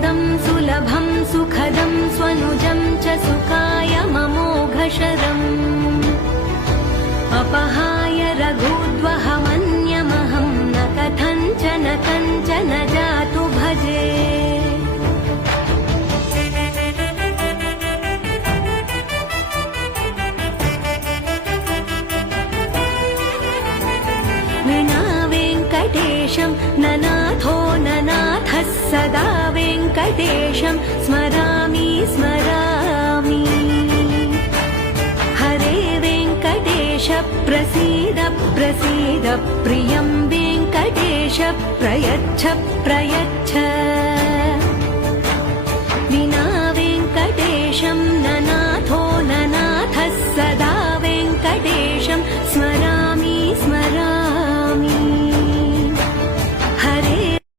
सुदं सुलभं सुखदं स्वनुजं च सुखाय ममोघशरम् अपहाय रघुद्वहमन्यमहं न कथञ्चन कञ्चन जातु भजे विना वेङ्कटेशं ननाथो ननाथः सदा वेङ्कटेशं स्मरामि स्मरामि हरे वेङ्कटेश प्रसीद प्रसीद प्रियं वेङ्कटेश प्रयच्छ प्रयच्छ